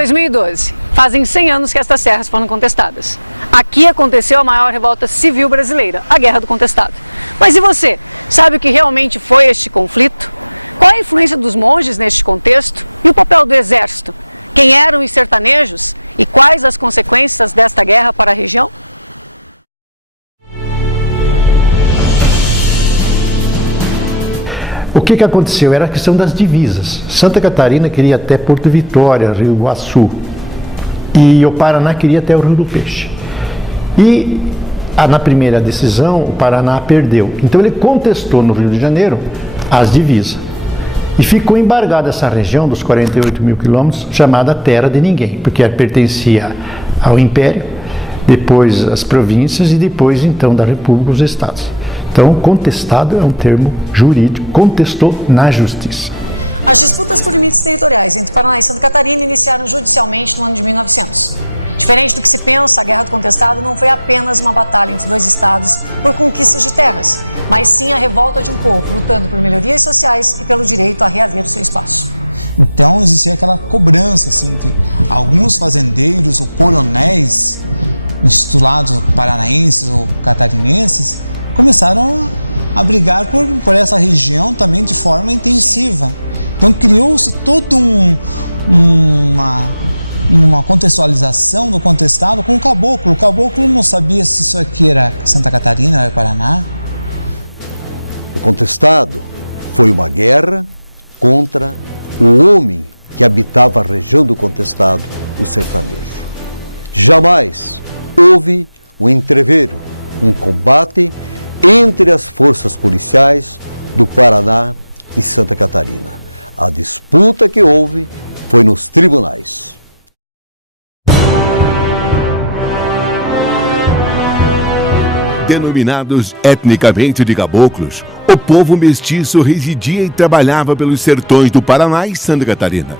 2012, fazem 100 anos que estas terras foram contestadas. Aqui aconteceu a maior revolta civil brasileira, a Guerra do Contestado. Mas e você? Sabe o que realmente foi este conflito? Qual a influência dos monges neste contexto? E o papel do exército? Quem eram os sertanejos? E quais as consequências desta guerra para a região? O que aconteceu? Era a questão das divisas. Santa Catarina queria até Porto Vitória, Rio Iguaçu, e o Paraná queria até o Rio do Peixe. E na primeira decisão o Paraná perdeu. Então ele contestou no Rio de Janeiro as divisas. E ficou embargada essa região dos 48 mil quilômetros, chamada Terra de Ninguém, porque pertencia ao Império, depois às províncias e depois então da República os Estados. Então, contestado é um termo jurídico, contestou na justiça. As disputas por limites territoriais entre Paraná e Santa Catarina iniciaram judicialmente no ano de 1900. Diferente do que se pensa, a Guerra do Contestado não foi apenas uma batalha entre dois estados por conquistas de terras, mas sim a revolta de um povo lutando por melhorias sociais e pelo direito a reaver o seu espaço. Então existia aquela cobrança assim, que alguns fazendeiros ou coronéis intitulados paranaenses ou catarinenses começaram a brigar por essa região também de forma intensiva. Então criou-se toda uma contextualização do contestado com o caboclo. O caboclo não sabia se isso aqui era Santa Catarina, era Paraná. O contestado foi uma guerra contra o homem que habitava a região do contestado, o sertanejo. Jamais houve um entreveiro, um combate entre as forças policiais do Paraná e Santa Catarina. A disputa que houve foi nos tribunais. Denominados etnicamente de caboclos, o povo mestiço residia e trabalhava pelos sertões do Paraná e Santa Catarina.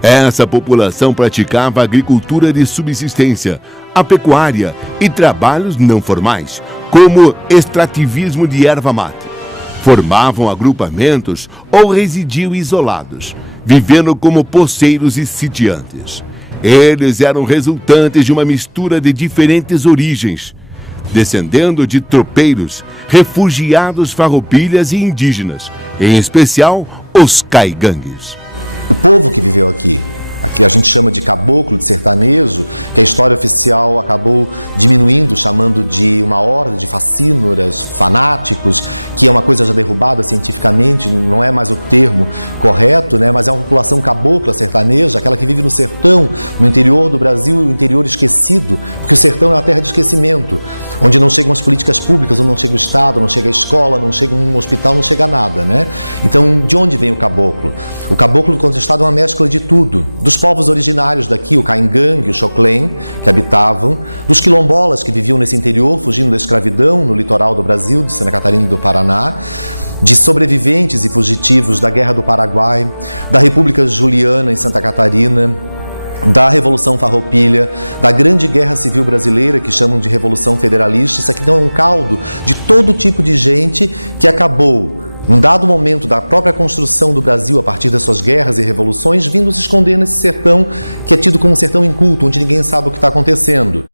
Essa população praticava a agricultura de subsistência, a pecuária e trabalhos não formais, como extrativismo de erva mate. Formavam agrupamentos ou residiam isolados, vivendo como poceiros e sitiantes. Eles eram resultantes de uma mistura de diferentes origens, descendendo de tropeiros, refugiados farroupilhas e indígenas, em especial os caigangues. O povo que viveu aqui a gente chama de caboclo, de sertanejo, que a história oficial acabou diminuindo, chamando de uma horda de facínoras, fanáticos, que é uma coisa já derrubada cientificamente, não é mais o termo correto, né? Mas é uma população cabocla, sertaneja, aquela que vive no sertão, no interior do Brasil, o interior esquecido, porque o sertão é uma terra de esquecimento, onde não chegam as políticas públicas, onde não chega o Estado, não chega a escola, não chega um hospital, não chega nada, né? Então, de onde vem o caboclo? O caboclo do contestado é uma mescla de tudo, dos povos originários daqui, o caingangue, o xoclém, que habitavam, dos quilombolas que viviam nesse interior, fugindo da escravidão no litoral do Brasil, de Santa Catarina e do Paraná, de sobreviventes e fugitivos da Guerra do Paraguai, da República Juliana em Santa Catarina, da Revolução Farroupilha, da Grande Guerra Civil Brasileira, que chamam de Revolução Federalista. Isso aqui então é um caldo de todo tipo de gente que acabou, num dado momento da própria construção do Brasil, a partir das suas guerras e revoluções, vindo se esconder nesse sertão que é tido como um sertão inculto, onde ninguém sabe o que está acontecendo.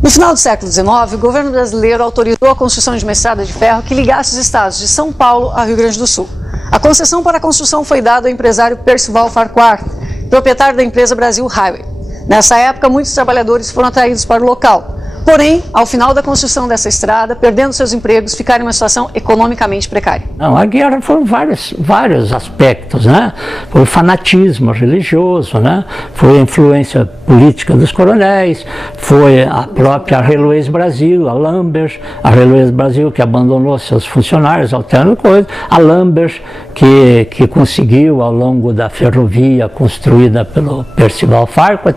No final do século XIX, o governo brasileiro autorizou a construção de uma estrada de ferro que ligasse os estados de São Paulo ao Rio Grande do Sul. A concessão para a construção foi dada ao empresário Percival Farquhar, proprietário da empresa Brasil Highway. Nessa época, muitos trabalhadores foram atraídos para o local. Porém, ao final da construção dessa estrada, perdendo seus empregos, ficaram em uma situação economicamente precária. Não, a guerra foram vários aspectos, né? Foi o fanatismo religioso, né? Foi a influência política dos coronéis, foi a própria Railways Brasil, a Lambert, a Railways Brasil que abandonou seus funcionários, alterando coisas, a Lambert que conseguiu ao longo da ferrovia construída pelo Percival Farquhar,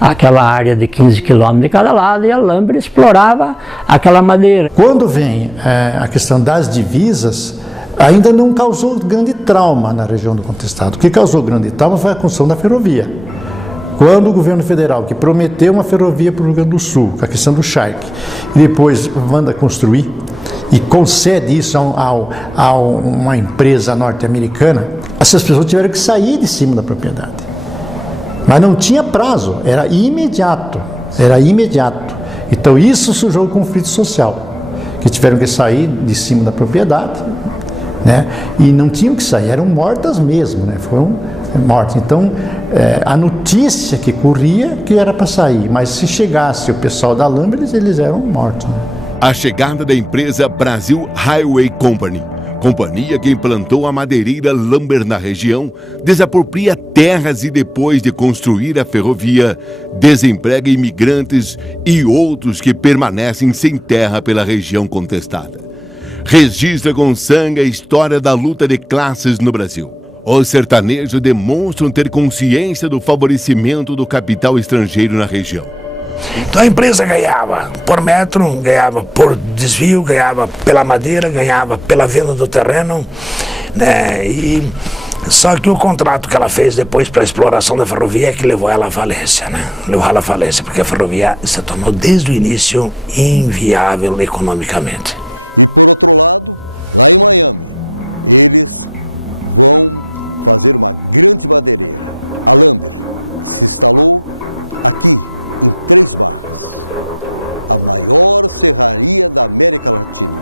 aquela área de 15 quilômetros de cada lado, e a Lambert explorava aquela madeira. Quando vem a questão das divisas, ainda não causou grande trauma na região do contestado. O que causou grande trauma foi a construção da ferrovia. Quando o governo federal, que prometeu uma ferrovia para o Rio Grande do Sul, com a questão do charque, e depois manda construir, e concede isso a uma empresa norte-americana, essas pessoas tiveram que sair de cima da propriedade. Mas não tinha prazo, era imediato. Então isso sujou o conflito social, que tiveram que sair de cima da propriedade, né? E não tinham que sair, eram mortas mesmo, né? Foram mortas. Então a notícia que corria que era para sair, mas se chegasse o pessoal da Lumber, eles eram mortos, né? A chegada da empresa Brasil Highway Company, companhia que implantou a madeireira Lumber na região, desapropria terras e, depois de construir a ferrovia, desemprega imigrantes e outros que permanecem sem terra pela região contestada. Registra com sangue a história da luta de classes no Brasil. Os sertanejos demonstram ter consciência do favorecimento do capital estrangeiro na região. Então a empresa ganhava por metro, ganhava por desvio, ganhava pela madeira, ganhava pela venda do terreno, né? E só que o contrato que ela fez depois para a exploração da ferrovia é que levou ela à falência, né? Levou ela à falência, porque a ferrovia se tornou desde o início inviável economicamente. E por outro lado, lá em Miami, eles vão fazer uma grande madeireira, a Lumber, que se instalou aqui em Três Barras, a maior serraria da América Latina,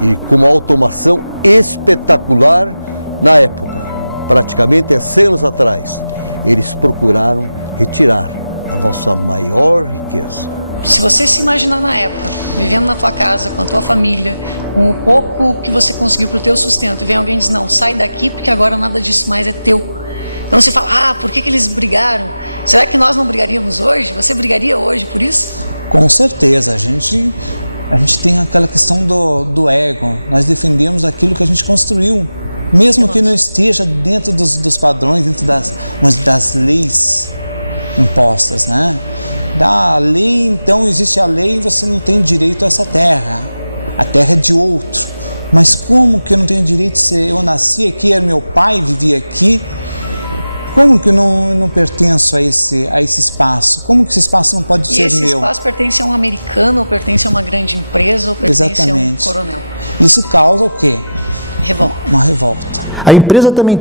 e com uma automação espetacular na época, praticamente há 100 anos atrás. Eles procuraram retirar a nossa maior riqueza. Se você se imaginar na época, vivendo na tua casa, com a tua família, com o pouco que você conseguiu para o teu sustento, e vem alguém e diz, não, sai daqui porque agora nada disso mais é teu. Então você fala, por que eles brigaram? Será que nós não brigaríamos hoje? Você brigaria hoje por isso? Com certeza, a gente tem aquela questão do ego, nós defendemos aquilo que a gente construiu, mesmo que não esteja dentro dos padrões, dentro das leis impostas, né? Da lei, então existe a lei e você não tem direito a essa terra, a terra é de outro. Mas como que eu não tenho direito se eu nasci aqui, era meu pai, vivia aqui? Como que eu não pertenço a esse espaço? Como que esse espaço não pode ser meu? E esse espaço pertence a um americano, ou pertence a uma grande empresa, ou pertence Exatamente. a um coronel? Isso causa o quê? Revolta. Uma revolta. A empresa também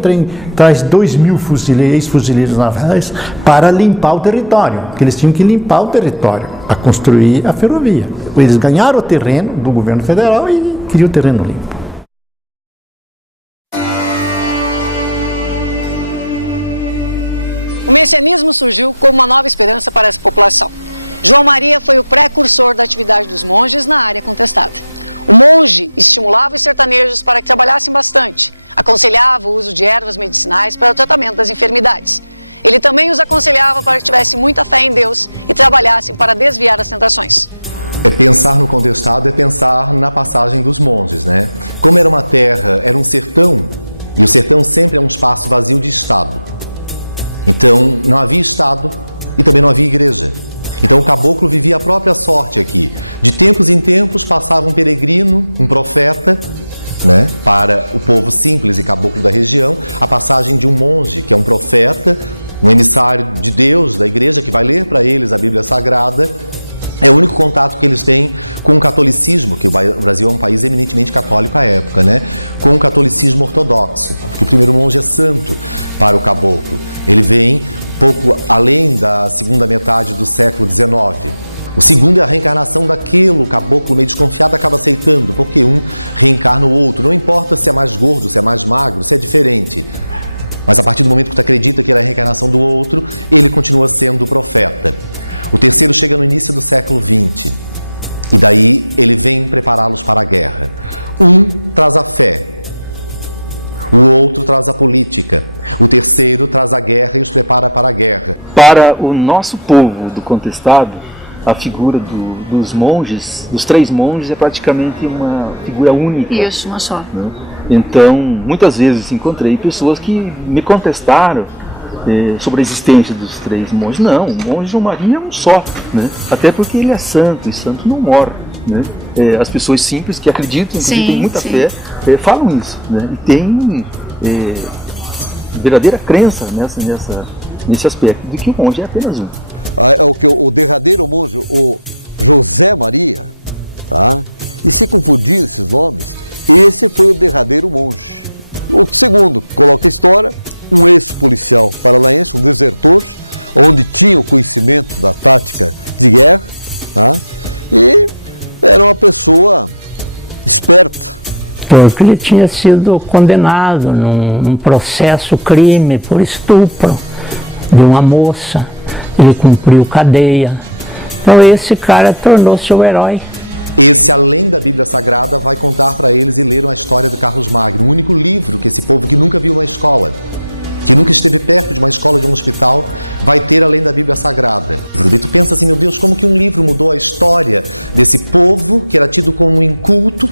traz 2.000 ex-fuzileiros navais para limpar o território, porque eles tinham que limpar o território para construir a ferrovia. Eles ganharam o terreno do governo federal e queriam o terreno limpo. O messianismo surgiu como uma nova esperança para essa população. João Maria foi o precursor da atividade dos monges na área contestada. O monge estimulava os sertanejos para que trabalhassem bastante, aconselhava o uso de ervas medicinais para o tratamento das enfermidades. Ele também os aconselhava para que tivessem muita fé em Deus e trabalhassem para desviar as tentações. Pensar no contestado é pensar na passagem dos monges, né? Como era uma terra, era um sertão, e o sertão sempre é um espaço vazio de Estado. Então não havia Estado e também não havia igreja. Então o caboclo vivia a própria sorte aqui. De tempos em tempos passava um peregrino, um profeta, né, para o povo simples e caboclo da região, a passagem de um monge, que é um profeta, um emissário de Deus, da igreja, que vai ler para eles a Bíblia Sagrada. É o único contato que eles têm com o catolicismo, que o Brasil é um país eminentemente católico à época, né? Com o catolicismo ortodoxo, porque o primeiro monge é santo para o caboclo. Ele vem pouco além da segunda metade do século XIX. O segundo é a reencarnação daquilo, o caboclo meio desconfiado acaba aceitando, porque um reencarna o outro. Não importa se é mais gordo, se é mais magro, se é diferente. Mas a partir do momento que tu acredita que ele é a reencarnação do outro, ele continua sendo o profeta. O terceiro chega no início do século XX. E daí ele vem prepará-los para a guerra. Um traz a fé. O outro traz a política. O terceiro traz a guerra e os prepara para a guerra. Para o nosso povo do contestado, a figura dos monges, dos três monges, é praticamente uma figura única. Isso, uma só. Né? Então, muitas vezes encontrei pessoas que me contestaram sobre a existência dos três monges. Não, o monge João Maria é um só, né? Até porque ele é santo, e santo não morre. Né? As pessoas simples que acreditam, inclusive têm muita fé, falam isso, né? E tem verdadeira crença nesse aspecto, de que o monge é apenas um. O derradeiro monge, o José Maria, tá? e se confundiam esses nomes, esse foi o derradeiro monge. O segundo, coloca a história, um ex-policial paranaense, um desertor, onde tinha o conhecimento da tática de guerra, tá? E era uma pessoa esperta. Porque ele tinha sido condenado num processo crime por estupro de uma moça, ele cumpriu cadeia. Então esse cara tornou-se o herói. Esse, além da Bíblia Sagrada, vai contar para eles e leram a história do Carlos Magno, o único livro que esse povo que nunca viu uma escola, que nunca esteve perto de uma escola, de um hospital, vai ter além da Bíblia Sagrada. E tu pensa assim, meu Deus, como que um livro mudou a história desse povo que era tido como inculto,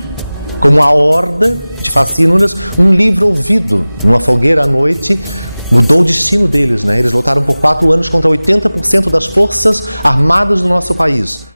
como a horda de facínoras, um livro ouvido numa fogueira à noite, mudou o destino deles, né? Eles lutaram por 4 anos contra 80% das forças armadas do nosso país.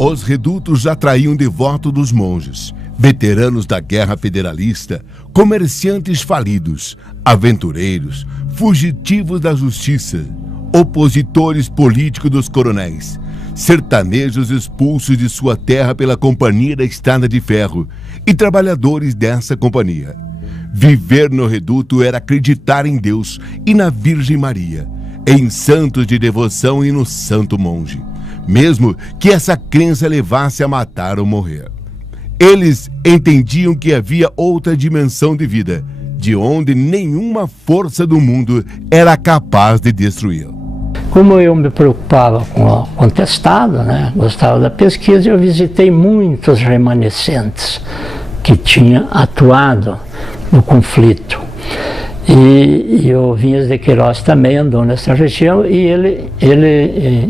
Os redutos atraíam devotos dos monges, veteranos da guerra federalista, comerciantes falidos, aventureiros, fugitivos da justiça, opositores políticos dos coronéis, sertanejos expulsos de sua terra pela Companhia da Estrada de Ferro e trabalhadores dessa companhia. Viver no reduto era acreditar em Deus e na Virgem Maria, em santos de devoção e no santo monge, mesmo que essa crença levasse a matar ou morrer. Eles entendiam que havia outra dimensão de vida, de onde nenhuma força do mundo era capaz de destruir. Como eu me preocupava com o contestado, né, gostava da pesquisa, eu visitei muitos remanescentes que tinham atuado no conflito. E o Vinhas de Queiroz também andou nessa região e ele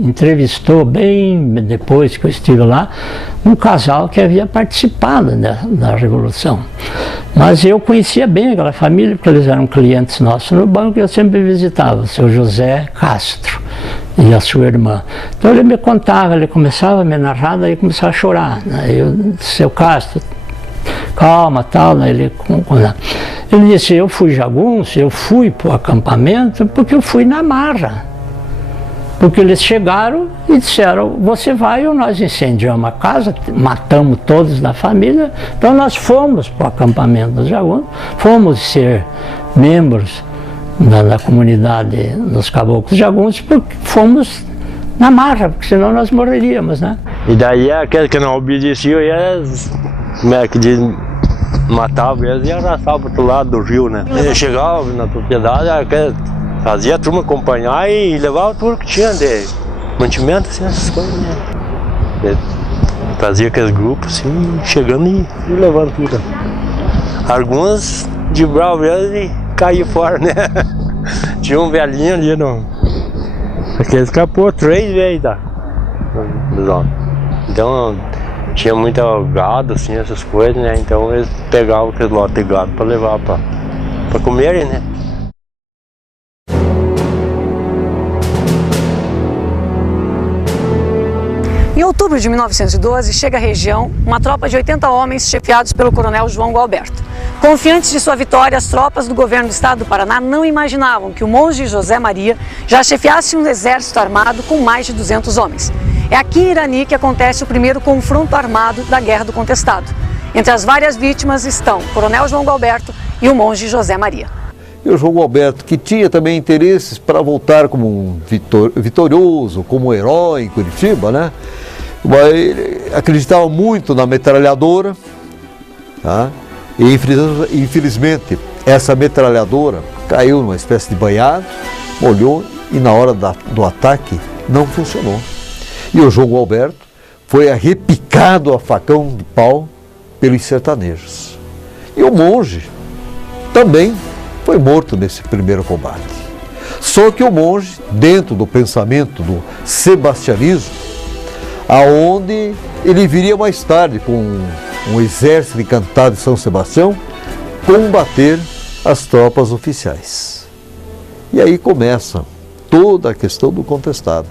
entrevistou, bem depois que eu estive lá, um casal que havia participado da Revolução. Mas eu conhecia bem aquela família, porque eles eram clientes nossos no banco e eu sempre visitava, o seu José Castro e a sua irmã. Então ele me contava, ele começava a me narrar, daí começava a chorar. Né? Eu, seu Castro, calma, tal, né? Ele disse, eu fui jagunço, eu fui para o acampamento porque eu fui na marra. Porque eles chegaram e disseram, você vai ou nós incendiamos a casa, matamos todos da família. Então nós fomos para o acampamento dos jagunços, fomos ser membros da comunidade dos caboclos jagunços, porque fomos na marra, porque senão nós morreríamos, né? E daí aqueles que não obedeciam, eles, como é que diz, matavam eles e arrastavam para o outro lado do rio, né? E chegava na propriedade, fazia a turma acompanhar e levava tudo que tinha de mantimento, assim, essas coisas, né? Fazia aqueles grupos, assim, chegando e levando tudo. Alguns de bravo e caíam fora, né? Tinha um velhinho ali, que escapou 3 vezes, tá? Então, tinha muito gado, assim, essas coisas, né? Então eles pegavam aquele lote de gado para levar para comerem, né? Em outubro de 1912, chega à região uma tropa de 80 homens chefiados pelo coronel João Gualberto. Confiantes de sua vitória, as tropas do governo do estado do Paraná não imaginavam que o monge José Maria já chefiasse um exército armado com mais de 200 homens. É aqui em Irani que acontece o primeiro confronto armado da Guerra do Contestado. Entre as várias vítimas estão o coronel João Gualberto e o monge José Maria. E o João Gualberto, que tinha também interesses para voltar como um vitorioso, como um herói em Curitiba, né? Mas ele acreditava muito na metralhadora, tá? E infelizmente essa metralhadora caiu numa espécie de banhado, molhou e na hora do ataque não funcionou. E o João Gualberto foi arrepicado a facão de pau pelos sertanejos. E o monge também foi morto nesse primeiro combate. Só que o monge, dentro do pensamento do sebastianismo, aonde ele viria mais tarde com um exército encantado de São Sebastião, combater as tropas oficiais. E aí começa toda a questão do contestado.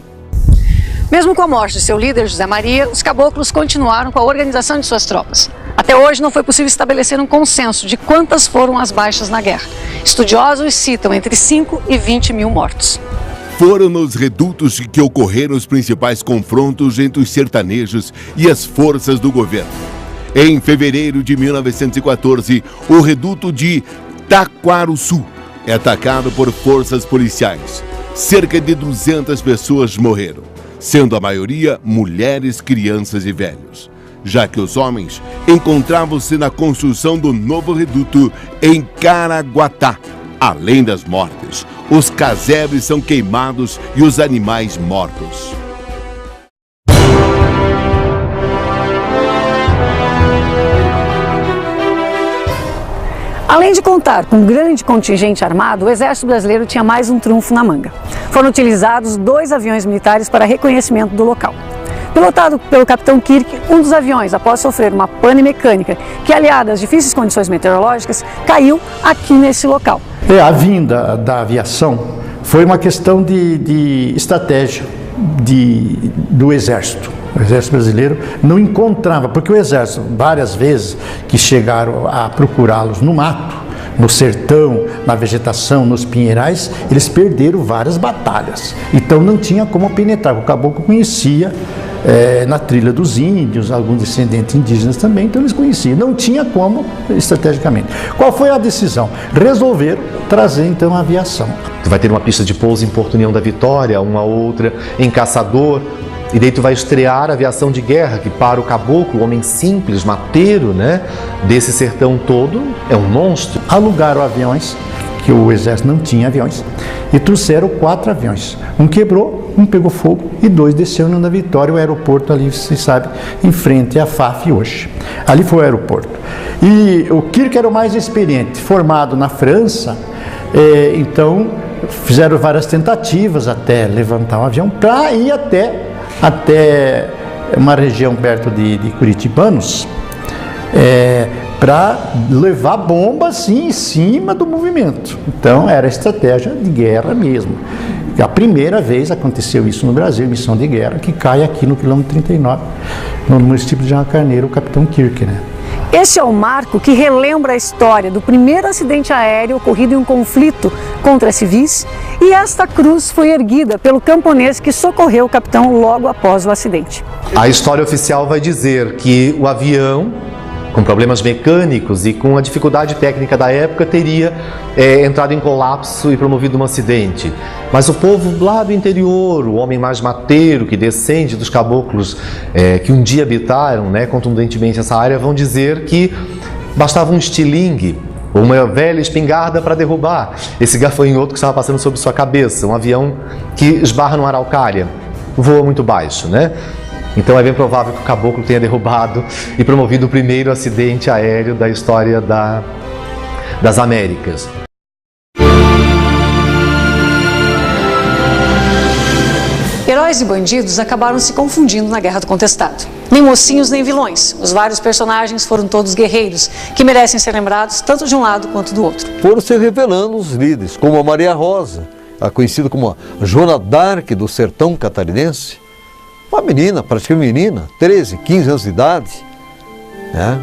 Mesmo com a morte de seu líder, José Maria, os caboclos continuaram com a organização de suas tropas. Até hoje não foi possível estabelecer um consenso de quantas foram as baixas na guerra. Estudiosos citam entre 5 e 20 mil mortos. Foram nos redutos que ocorreram os principais confrontos entre os sertanejos e as forças do governo. Em fevereiro de 1914, o reduto de Taquaruçu é atacado por forças policiais. Cerca de 200 pessoas morreram, sendo a maioria mulheres, crianças e velhos, já que os homens encontravam-se na construção do novo reduto em Caraguatá. Além das mortes, os casebres são queimados e os animais mortos. Além de contar com um grande contingente armado, o Exército Brasileiro tinha mais um trunfo na manga. Foram utilizados 2 aviões militares para reconhecimento do local. Pilotado pelo capitão Kirk, um dos aviões, após sofrer uma pane mecânica que, aliada às difíceis condições meteorológicas, caiu aqui nesse local. A vinda da aviação foi uma questão de estratégia do Exército. O Exército Brasileiro não encontrava, porque o Exército, várias vezes que chegaram a procurá-los no mato, no sertão, na vegetação, nos pinheirais, eles perderam várias batalhas. Então não tinha como penetrar. O caboclo conhecia na trilha dos índios, alguns descendentes indígenas também, então eles conheciam. Não tinha como estrategicamente. Qual foi a decisão? Resolveram trazer então a aviação. Vai ter uma pista de pouso em Porto União da Vitória, uma outra em Caçador. E daí tu vai estrear a aviação de guerra, que para o caboclo, o homem simples, mateiro, né, desse sertão todo, é um monstro. Alugaram aviões, que o Exército não tinha aviões, e trouxeram 4 aviões. Um quebrou, um pegou fogo e 2 desceram na Vitória, o aeroporto ali, você sabe, em frente à FAF hoje. Ali foi o aeroporto. E o Kirk era o mais experiente, formado na França, então fizeram várias tentativas até levantar um avião para ir até uma região perto de Curitibanos, para levar bombas assim, em cima do movimento. Então era estratégia de guerra mesmo. A primeira vez aconteceu isso no Brasil, missão de guerra, que cai aqui no quilômetro 39, no município de Jacarneiro, o capitão Kirk, né? Esse é o marco que relembra a história do primeiro acidente aéreo ocorrido em um conflito contra civis, e esta cruz foi erguida pelo camponês que socorreu o capitão logo após o acidente. A história oficial vai dizer que o avião, com problemas mecânicos e com a dificuldade técnica da época, teria entrado em colapso e promovido um acidente. Mas o povo lá do interior, o homem mais mateiro, que descende dos caboclos que um dia habitaram, né, contundentemente essa área, vão dizer que bastava um estilingue, uma velha espingarda para derrubar esse gafanhoto que estava passando sobre sua cabeça, um avião que esbarra numa araucária, voa muito baixo, né? Então é bem provável que o caboclo tenha derrubado e promovido o primeiro acidente aéreo da história das Américas. Heróis e bandidos acabaram se confundindo na Guerra do Contestado. Nem mocinhos nem vilões. Os vários personagens foram todos guerreiros, que merecem ser lembrados tanto de um lado quanto do outro. Foram se revelando os líderes, como a Maria Rosa, a conhecida como a Joana d'Arc do sertão catarinense. Uma menina, praticamente menina, 13, 15 anos de idade, né?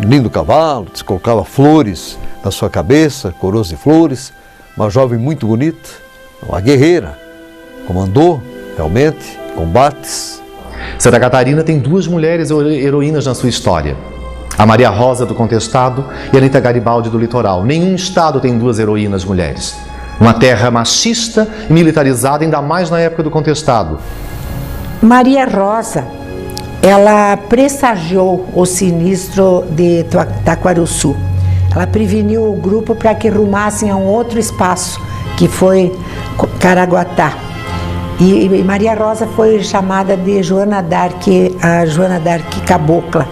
Lindo cavalo, descolocava flores na sua cabeça, coroas de flores, uma jovem muito bonita, uma guerreira, comandou realmente combates. Santa Catarina tem 2 mulheres heroínas na sua história, a Maria Rosa do Contestado e a Anita Garibaldi do Litoral. Nenhum estado tem 2 heroínas mulheres. Uma terra machista e militarizada, ainda mais na época do Contestado. Maria Rosa, ela pressagiou o sinistro de Taquaruçu. Ela preveniu o grupo para que rumassem a um outro espaço, que foi Caraguatá. E Maria Rosa foi chamada de Joana d'Arc, a Joana d'Arc Cabocla.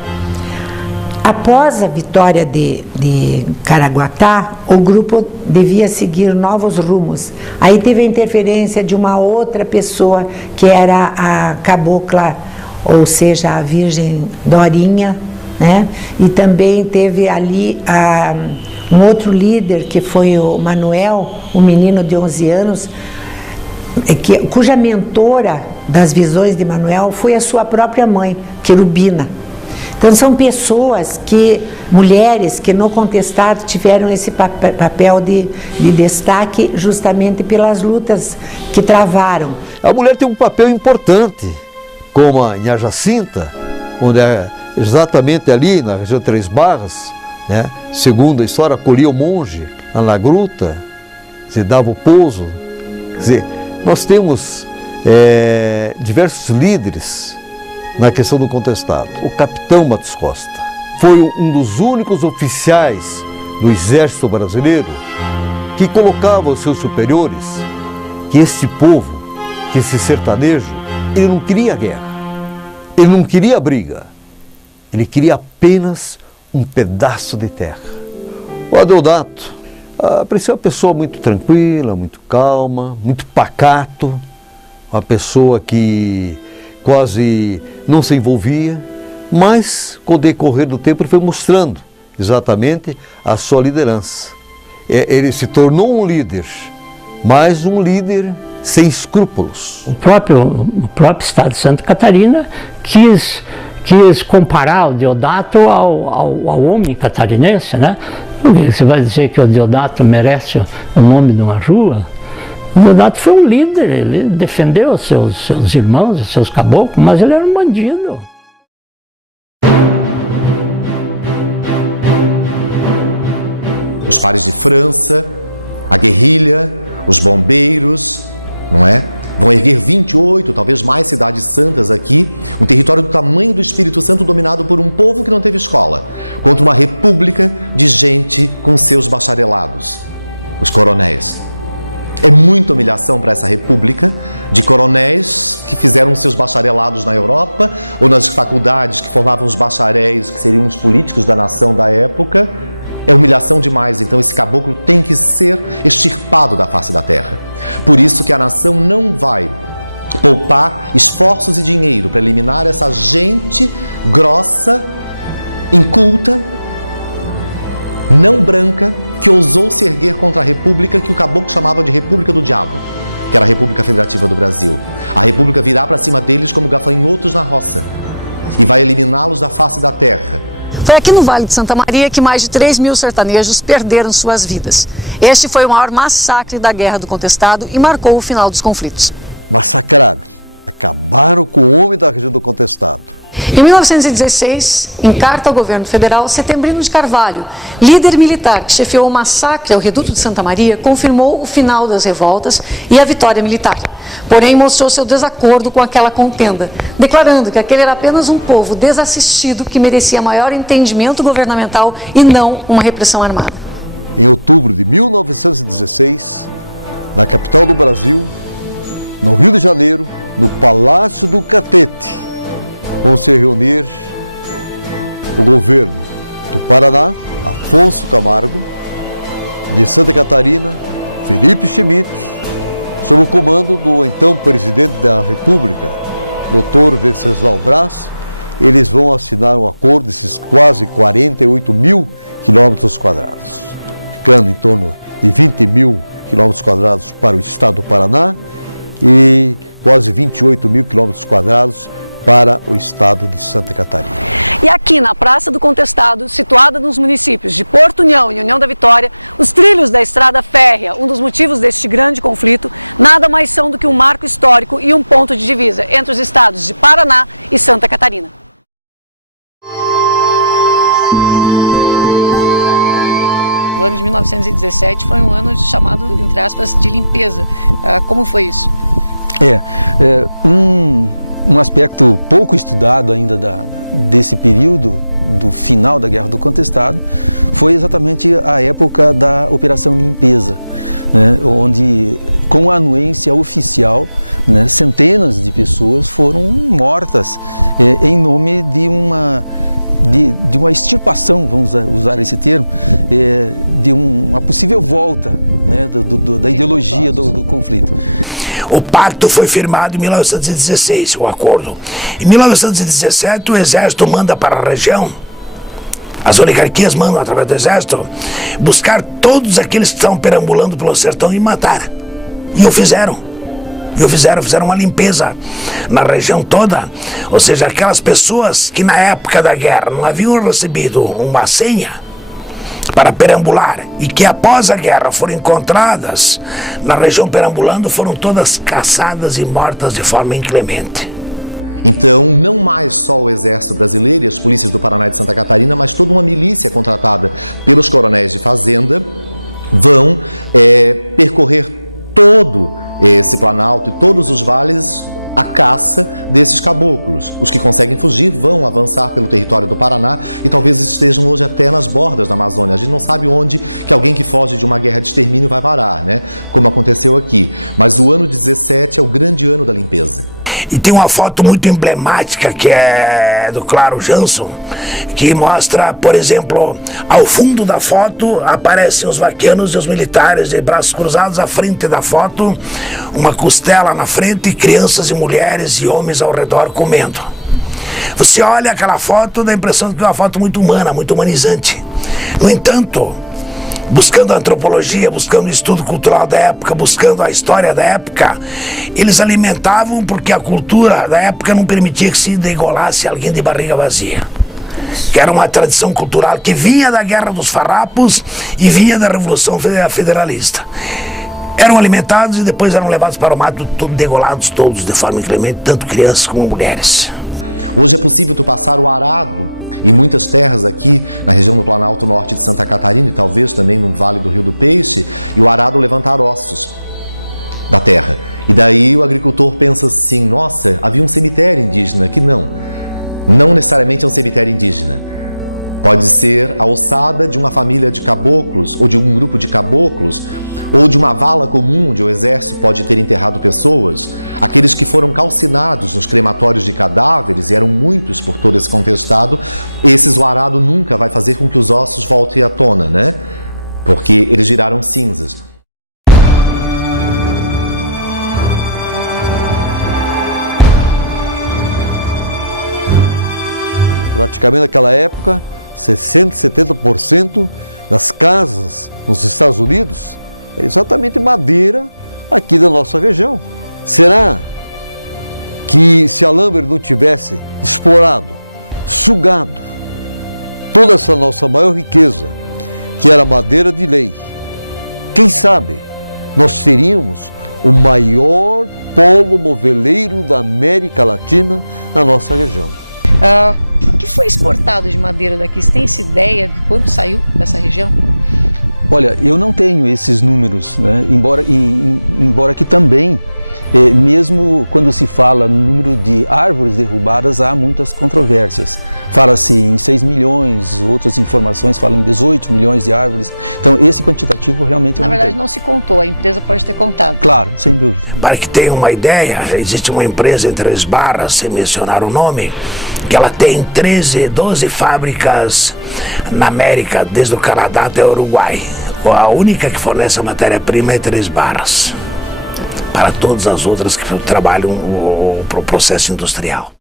Após a vitória de Caraguatá, o grupo devia seguir novos rumos. Aí teve a interferência de uma outra pessoa, que era a Cabocla, ou seja, a Virgem Dorinha, né? E também teve ali um outro líder, que foi o Manuel, um menino de 11 anos, cuja mentora das visões de Manuel foi a sua própria mãe, Querubina. Então são pessoas mulheres que no contestado tiveram esse papel de destaque justamente pelas lutas que travaram. A mulher tem um papel importante, como a Nhã Jacinta, onde é exatamente ali na região de Três Barras, né, segundo a história, acolhia o monge lá na gruta, se dava o pouso. Quer dizer, nós temos diversos líderes na questão do contestado. O capitão Matos Costa foi um dos únicos oficiais do Exército Brasileiro que colocava aos seus superiores que este povo, que esse sertanejo, ele não queria guerra, ele não queria briga, ele queria apenas um pedaço de terra. O Adeodato parecia uma pessoa muito tranquila, muito calma, muito pacato, uma pessoa que quase não se envolvia, mas com o decorrer do tempo ele foi mostrando exatamente a sua liderança. Ele se tornou um líder, mas um líder sem escrúpulos. O próprio estado de Santa Catarina quis comparar o Deodato ao homem catarinense, né? Você vai dizer que o Deodato merece o nome de uma rua? O Deodato foi um líder, ele defendeu os seus irmãos, os seus caboclos, mas ele era um bandido. Os pares de França, a guerrilha, os bombeiros, não é? Vão erguer 28, talvez mais cidades santas aqui, um território do tamanho do Espírito Santo dominado por um povo que não teve escola, contra uma república de gente com seus bacharelados, os coronéis. É muita humilhação para essa república de coronéis que fizeram seus bacharelados na Europa ou nas faculdades que formavam os bacharéis, que seriam os políticos da nação da época. É humilhação demais, então esse caboclo tem que ser extirpado da face da terra. Por isso que a nação não vai poupar esforços e dinheiro para eliminar essa gente grossa, inculta, não branca, que ousou se erguer contra a república que o caboclo chamava de República do Diabo, que era a República Federativa do Brasil. A república virá para cima deles como gafanhotos na roça e vai eliminá-los da face da terra. Foi aqui no Vale de Santa Maria que mais de 3.000 sertanejos perderam suas vidas. Este foi o maior massacre da Guerra do Contestado e marcou o final dos conflitos. Massacraram, acabaram com o homem da região do Contestado. Em 1916, em carta ao governo federal, Setembrino de Carvalho, líder militar que chefiou o massacre ao Reduto de Santa Maria, confirmou o final das revoltas e a vitória militar. Porém, mostrou seu desacordo com aquela contenda, declarando que aquele era apenas um povo desassistido que merecia maior entendimento governamental e não uma repressão armada. Em outubro de 1916, na capital do Brasil, no Rio de Janeiro, no Palácio do Catete, vão se reunir o governo do Paraná, Afonso Camargo, de Santa Catarina, Felipe Schmidt, sob o comando do então presidente da República, Dr. Venceslau Braz. Eles vão assinar um acordo desses quase 48 mil quilômetros quadrados, ficando em torno de 20 mil quilômetros quadrados para o estado do Paraná e quase 28 mil quilômetros quadrados para o estado de Santa Catarina. E aqui na Praça do Contestado, situada nos municípios de Porto União e União da Vitória, os trilhos da estrada férrea, um dos motivos deste grande conflito, nada mais são do que um marco histórico e um ponto de divisa entre os estados de Paraná e Santa Catarina. O ano de 1917 foi um ano chamado, entre aspas, de limpeza. Como foi isso? Um aspecto pouco estudado ainda desse período, do final da Guerra do Contestado, foi exatamente a época da Operação Limpeza, né, onde, com a anuência oficial, né, centenas de pessoas foram mortas em nome de uma extirpação, vamos usar esse termo, de uma possível volta, né, da ideologia do conflito. O pacto foi firmado em 1916, o acordo. Em 1917, o Exército manda para a região, as oligarquias mandam através do Exército, buscar todos aqueles que estão perambulando pelo sertão e matar. E o fizeram. E fizeram uma limpeza na região toda. Ou seja, aquelas pessoas que na época da guerra não haviam recebido uma senha para perambular e que após a guerra foram encontradas na região perambulando, foram todas caçadas e mortas de forma inclemente. Então, não mais só o Exército Brasileiro e as polícias do Paraná e de Santa Catarina, mas toda uma milícia contratada pelos coronéis de fazenda vão percorrer todo esse planalto e todos os vales à caça desses caboclos. Os que conseguem fugir vão avançar pelo território do Paraná e talvez estejam hoje até nas bordas da Amazônia. A gente não sabe onde que alguém que foge de uma guerra de extermínio vai parar, né? Como aconteceu aqui. Mas o ano 17 é o grande ano da limpeza. E tem uma foto muito emblemática que é do Claro Jansson, que mostra, por exemplo, ao fundo da foto aparecem os vaqueanos e os militares de braços cruzados, à frente da foto, uma costela na frente, crianças e mulheres e homens ao redor comendo. Você olha aquela foto, dá a impressão de que é uma foto muito humana, muito humanizante. No entanto, buscando a antropologia, buscando o estudo cultural da época, buscando a história da época, eles alimentavam porque a cultura da época não permitia que se degolasse alguém de barriga vazia. Que era uma tradição cultural que vinha da Guerra dos Farrapos e vinha da Revolução Federalista. Eram alimentados e depois eram levados para o mato, degolados todos de forma inclemente, tanto crianças como mulheres. Hoje é possível tu passar o arado em muitas terras aqui na região do Planalto Norte de Santa Catarina e talvez também no Vale do Rio do Peixe, e o arado levantar ossos da terra. E daí o agricultor pensa assim, nossa, havia um cemitério indígena aqui. Não necessariamente é um cemitério indígena. Pode ser a ossada de uma família de caboclos, ou de um grupo de caboclos, ou de uma vala comum onde o exército pode ter enterrado pessoas. Aqueles que foram calcinados nos crematórios de cadáveres, e eram muitos por todo esse contestado, esses o arado nunca vai fazer com que os ossos voltem à tona, né? Porque eles viraram cinzas. Praticamente naquela época, 60%, 70% das casas nos Estados Unidos era exatamente madeira aqui da nossa região. Será que se a Lamber não tivesse explorado, sugado toda essa nossa maior riqueza, que era madeira de lei, quem sabe nós teríamos o maior polo moveleiro da América Latina na nossa região. O que foi exportado de madeira daqui? Você tem essa ideia de quanto saiu dessa região? Olha, eu não tenho esses números, né? embora que também, mesmo quando se fala no número de árvores derrubadas, há muitas controvérsias. Fala-se em 6 milhões, outras informações falam em 18 milhões de árvores. Então, esse quantitativo realmente eu não tenho. Na verdade, não se contou, a empresa pode ter contado. Claro, sem dúvida. Para que tenha uma ideia, existe uma empresa em Três Barras, sem mencionar o nome, que ela tem 12 fábricas na América, desde o Canadá até o Uruguai. A única que fornece a matéria-prima é Três Barras, para todas as outras que trabalham para o processo industrial.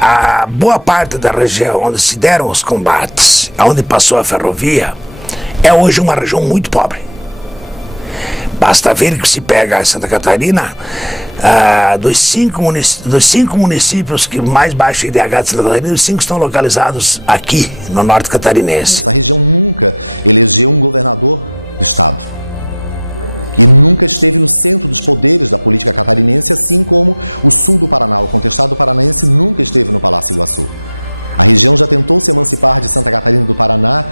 A boa parte da região onde se deram os combates, onde passou a ferrovia, é hoje uma região muito pobre. Basta ver que se pega a Santa Catarina, dos cinco municípios que mais baixam IDH de Santa Catarina, os 5 estão localizados aqui, no norte catarinense. Essa região nunca elegeu um governador do estado. E nunca esteve no centro dos poderes da política catarinense, assim como o sul do Paraná. O contestado paranaense nunca esteve no Palácio Iguaçu. A região já tentou se emancipar de Santa Catarina do Paraná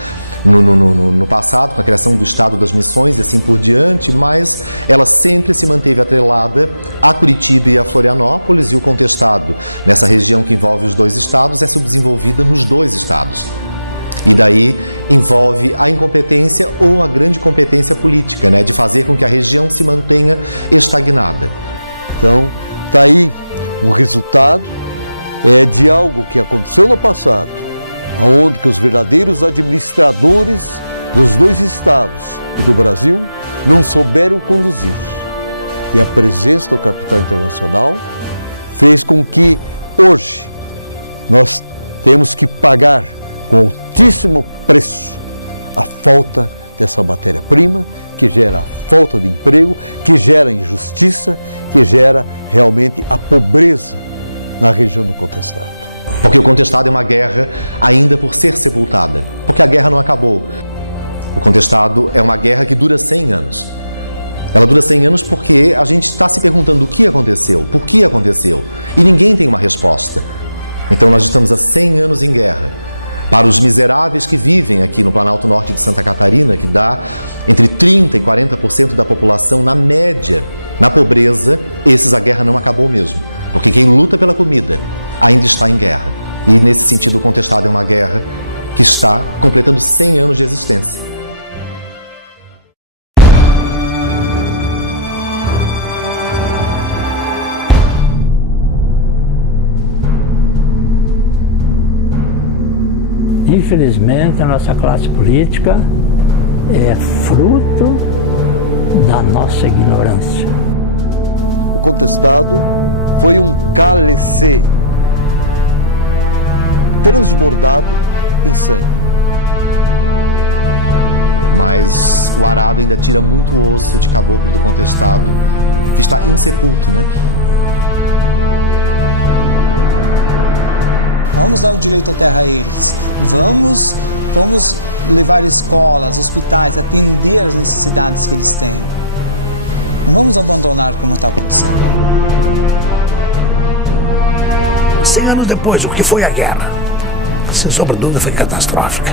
no passado, com a criação do Estado das Missões e assim por diante, mas ela sempre se manteve atrelada a Curitiba e a Florianópolis, e o contestado nessa região que envolve os 2 estados é subdesenvolvida nos 2 estados. E daí envolve a incompetência ou a grande competência política, né, de fazer com que a região se mantenha estagnada. Então, está aí um resultado de algo que aconteceu no passado, onde que os verdadeiros administradores dos 2 estados e do Brasil não souberam conduzir. E a presença do capital internacional fez com que hoje nós temos que pagar com altíssimo preço a falta dessa matéria-prima, que gera falta de emprego, que gera injustiça, que gera realmente a pobreza na região do Contestado. Porque o Contestado é uma guerra ainda por ser sepultada, porque a guerra não acabou. O Contestado é uma guerra que dura 100 anos. Ela dura 100 anos porque a gente está se perguntando o que aconteceu, por que aconteceu, e ninguém tem uma resposta. Então nós estamos há 100 anos em guerra. Para os miseráveis que vivem aqui no Planalto Norte de Santa Catarina, que dá entre 30% e 40% da população na média, na pobreza, esses a guerra não acabou mesmo. Porque quem luta pela comida ainda está em guerra. E nesse sentido o Contestado é uma guerra que está completando 100 anos de existência. Infelizmente, a nossa classe política é fruto da nossa ignorância. O Contestado foi um cálice transbordado em sangue. Mas o arado ainda tira muito osso de caboclo do Contestado, que está insepulto, né? Vamos dar o direito à terra a eles. Vamos levar escolas, hospitais, atender as necessidades que eles têm. Não vamos abandonar como está acontecendo. 100 anos depois, o que foi a guerra? Sem sombra de dúvida, foi catastrófica.